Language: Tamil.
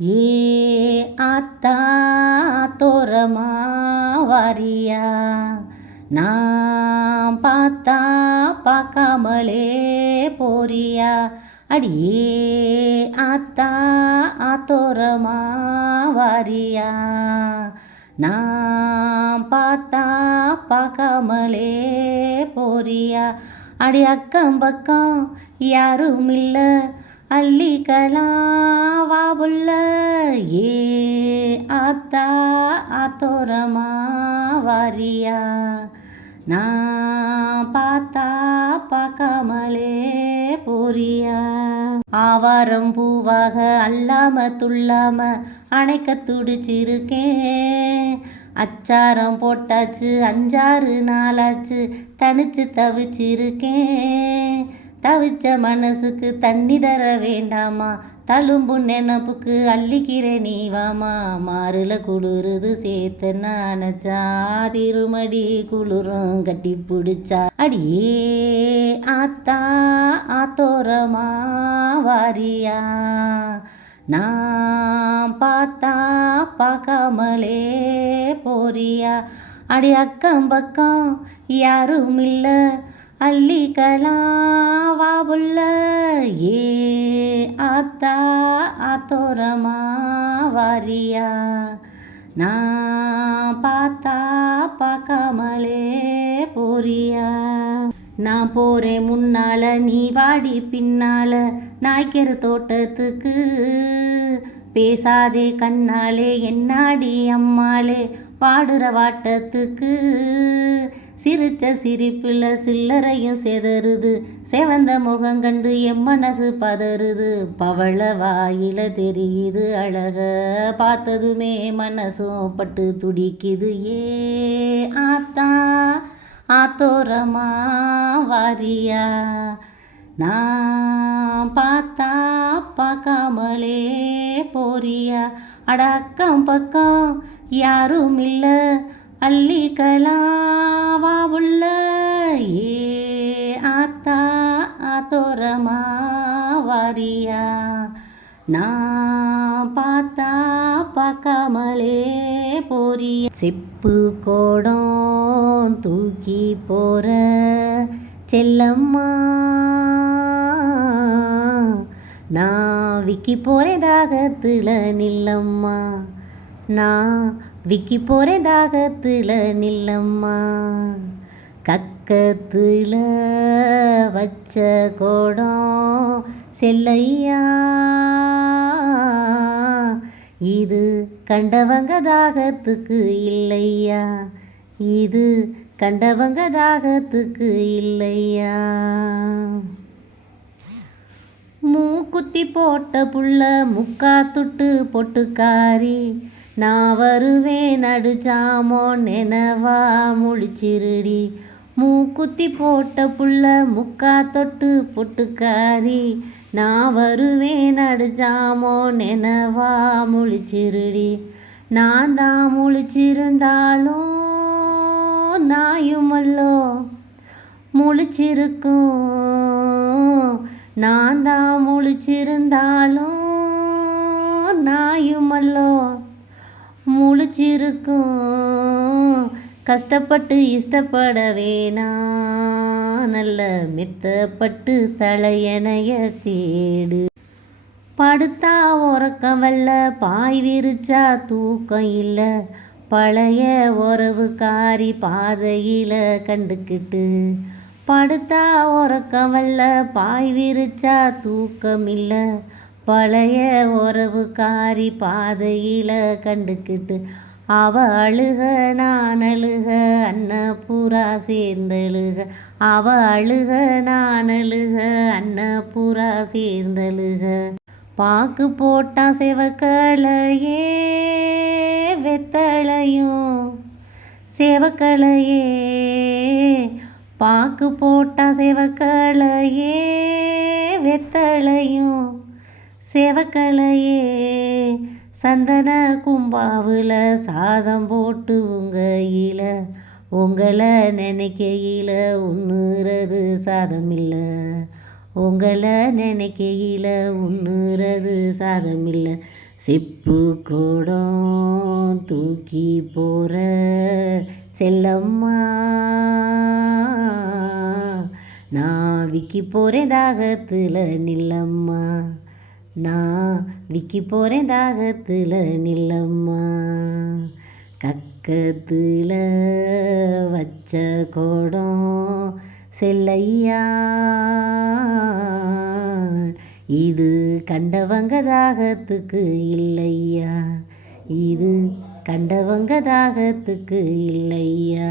ஏ ஆத்தா தோரமா வாரியா நான் பார்த்தா பார்க்காமலே போறியா? அடியே ஆத்தா ஆத்தோரமா வாரியா நான் பார்த்தா பார்க்காமலே போறியா? அடி அக்கம் பக்கம் யாரும் இல்லை அள்ளிக்கலாவாபுல்ல ஏ ஆத்தா ஆத்தோரமா வாரியா? நான் பார்த்தா பார்க்காமலே போறியா? ஆவாரம் பூவாக அல்லாம துள்ளாம அணைக்க துடிச்சிருக்கேன். அச்சாரம் போட்டாச்சு அஞ்சாறு நாளாச்சு தனிச்சு தவிச்சிருக்கேன். தவிச்ச மனசுக்கு தண்ணி தர வேண்டாமா? தழும்பு நெனப்புக்கு அள்ளிக்கிற நீ வாமா மாறுல குளிருது சேர்த்து நானச்சா? திருமடி குளிரும் கட்டி பிடிச்சா? அடியே ஆத்தா ஆத்தோரமா வாரியா? நான் பார்த்தா பார்க்காமலே போறியா? அடி அக்கம் பக்கம் யாரும் இல்லை அள்ளிக்கலாம் வா புள்ள ஏ ஆத்தா ஆத்தோரமா வாரியா நான் பார்த்தா பார்க்காமலே போறியா. நான் போகிறேன் முன்னால நீ வாடி பின்னால நாய்க்கிற தோட்டத்துக்கு. பேசாதே கண்ணாலே என்னாடி அம்மாளே பாடுற வாட்டத்துக்கு. சிரிச்ச சிரிப்பில் சில்லறையும் செதறுது செவந்த முகம் கண்டு என் மனசு பதறுது. பவள வாயில தெரியுது அழக பார்த்ததுமே மனசும் பட்டு துடிக்குது. ஏ ஆத்தா ஆத்தோரமா வாரியா? நான் பார்த்தா பார்க்காமலே போறியா? அடக்கம் பக்கம் யாரும் இல்லை. அள்ளிக்கலாம் வா உள்ள ஏ ஆத்தா ஆத்தோரமா வாரியா நான் பார்த்தா பார்க்காமலே போறிய. செப்பு கோடம் தூக்கி போற செல்லம்மா. நான் விக்கி போகிறேன் தாகத்தில் நில்லம்மா. நான் விக்கி போகிறேன் தாகத்தில் நில்லம்மா. கக்கத்தில் வச்ச கோடம் செல்லையா. இது கண்டவங்க தாகத்துக்கு இல்லையா. இது கண்டவங்க தாகத்துக்கு இல்லையா. மூக்குத்தி போட்ட புள்ள முக்கா துட்டு பொட்டுக்காரி. நான் வருவேன் அடிச்சாமோ நெனவா முழிச்சிருடி. மூக்குத்தி போட்ட புள்ள முக்கா தொட்டு பொட்டுக்காரி. நான் வருவேன் அடிச்சாமோ நெனவா முழிச்சிருடி. நான் தான் முழிச்சிருந்தாலும் நாயுமல்லோ முழிச்சிருக்கும். நான் தான் முழிச்சிருந்தாலும் நாயுமல்லோ முழிச்சிருக்கும். கஷ்டப்பட்டு இஷ்டப்பட வேணாம் நல்ல மெத்தப்பட்டு தலையணைய தேடு. படுத்தா உறக்கம் வல்ல பாய் விரிச்சா தூக்கம் இல்லை. பழைய உறவுக்காரி பாதையில் கண்டுக்கிட்டு. படுத்தா உறக்கம் வல்ல பாய் விரிச்சா தூக்கம் இல்லை. பழைய உறவுக்காரி பாதையில் கண்டுக்கிட்டு அவ அழுக நான் அழுக அன்னபூரா சேர்ந்தழுக. அவ அழுக நான் அழுக அன்னபூரா சேர்ந்தழுக. பாக்கு போட்டா செவக்கலையே வெத்தளையும் செவக்கலையே. பாக்கு போட்டா செவக்கலையே வெத்தளையும் செவக்கலையே சந்தன கும்பாவில் சாதம் போட்டு உங்கையில் உங்களை நினைக்கையில் உண்ணுறது சாதம் இல்லை உங்களை நினைக்கையில் உண்ணுறது சாதம் இல்லை செப்பு கோடம் தூக்கி போகிற செல்லம்மா. நான் விக்கி போகிறேன் தாகத்தில் நில்லம்மா. நான் விக்கி போகிறேன் தாகத்தில் நில்லம்மா. கக்கத்தில் வச்ச கோடம் செல்லையா. இது கண்டவங்க தாகத்துக்கு இல்லையா. இது கண்டவங்க தாகத்துக்கு இல்லையா.